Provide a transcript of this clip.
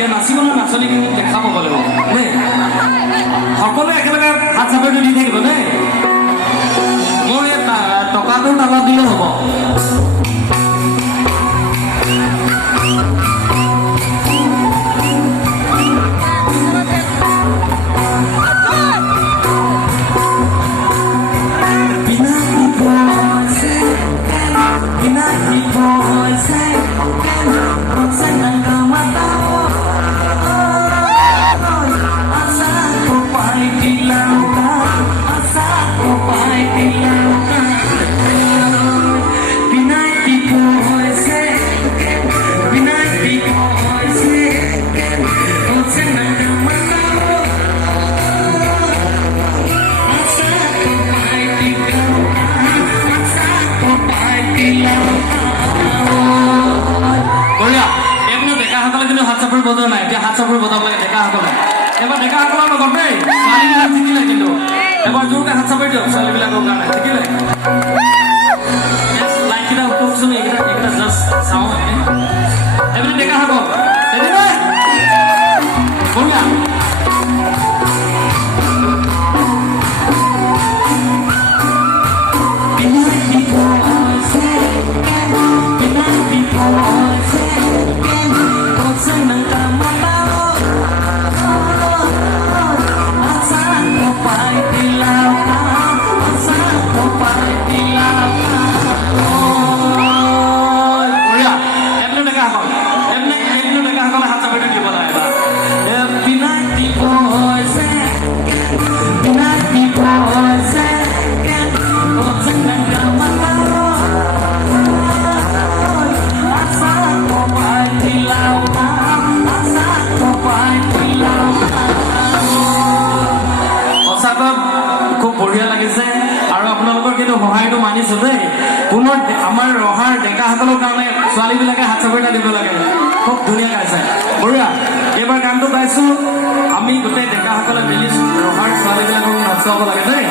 এতিয়া নাচিবলৈ নাচনীক দেখা পাব লাগিব দেই সকলোৱে একেলগে হাত চাপৰিটো দি থাকিব দেই মই টকাটোৰ তালত দিলেও হ'ব বজোৱা নাই এতিয়া হাত চাপৰি বজাব লাগে ডেকাসকলে এবাৰ ডেকাসকলৰ লগত দেই ছোৱালীবিলাক জিকিলে কিন্তু এবাৰ জোৰকৈ হাত চাপৰি দিয়ক ছোৱালীবিলাকৰ কাৰণে জিকিলে লাইটকেইটা উঠকচোন এইকেইটা জাষ্ট চাওঁ এইবিলাক ডেকাসকল বঢ়িয়া খুব বঢ়িয়া লাগিছে আৰু আপোনালোকৰ কিন্তু সহায়টো মানিছো দেই পুনৰ আমাৰ ৰহাৰ ডেকাসকলৰ কাৰণে ছোৱালীবিলাকে হাত চাপৰি এটা দিব লাগে খুব ধুনীয়া গাইছে বঢ়িয়া এইবাৰ গানটো গাইছো আমি গোটেই ডেকাসকলে মিলি ৰহাৰ ছোৱালীবিলাকক নচাব লাগে দেই